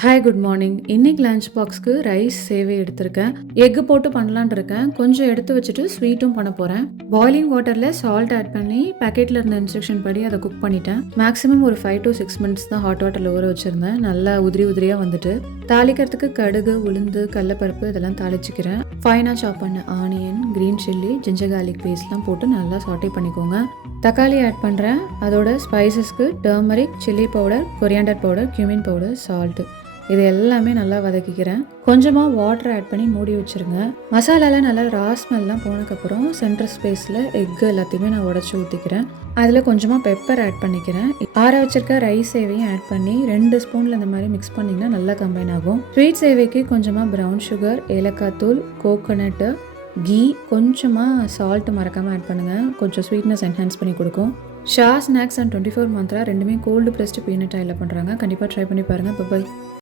Hi good morning. இன்னைக்கு lunch பாக்ஸ்க்கு rice சேவை எடுத்திருக்கேன். எக்கு போட்டு பண்ணலான்ட்டு இருக்கேன். கொஞ்சம் எடுத்து வச்சுட்டு ஸ்வீட்டும் பண்ண போகிறேன். பாய்லிங் வாட்டரில் சால்ட் ஆட் பண்ணி பேக்கெட்டில் இருந்த இன்ஸ்ட்ரக்ஷன் படி அதை குக் பண்ணிட்டேன். மேக்ஸிமம் ஒரு 5 to 6 மினிட்ஸ் தான் ஹாட் வாட்டரில் ஊற வச்சுருந்தேன். நல்லா உதிரியாக வந்துட்டு தாளிக்கிறதுக்கு கடுகு, உளுந்து, கடலப்பருப்பு இதெல்லாம் தாளிச்சிக்கிறேன். ஃபைனாக சாப் பண்ண onion, green chilli, ginger garlic பேஸ்ட்லாம் போட்டு நல்லா சாட்டே பண்ணிக்கோங்க. தக்காளி ஆட் பண்ணுறேன். அதோட ஸ்பைசஸ்க்கு turmeric, chilli powder, coriander powder, cumin powder, salt இது எல்லாமே நல்லா வதக்கிக்கிறேன். கொஞ்சமாக வாட்டர் ஆட் பண்ணி மூடி வச்சுருங்க. மசாலாவில் நல்லா ரா ஸ்மெல்லாம் போனதுக்கப்புறம் சென்டர் ஸ்பேஸில் எக்கு எல்லாத்தையுமே நான் உடச்சி ஊற்றிக்கிறேன். அதில் கொஞ்சமாக பெப்பர் ஆட் பண்ணிக்கிறேன். ஆற வச்சிருக்க ரைஸ் சேவையும் ஆட் பண்ணி 2 ஸ்பூனில் இந்த மாதிரி மிக்ஸ் பண்ணிங்கன்னா நல்லா கம்பைன் ஆகும். ஸ்வீட் சேவைக்கு கொஞ்சமாக ப்ரௌன் சுகர், ஏலக்காய் தூள், கோகோனட்டு, கீ, கொஞ்சமாக சால்ட் மறக்காமல் ஆட் பண்ணுங்கள். கொஞ்சம் ஸ்வீட்னஸ் என்ஹான்ஸ் பண்ணி கொடுக்கும். ஷா ஸ்நாக்ஸ் அண்ட் 24 மந்த்ரா ரெண்டுமே கோல்டு ப்ரெஸ்டு பீனட் ஆயிலில் பண்ணுறாங்க. கண்டிப்பாக ட்ரை பண்ணி பாருங்கள். பை.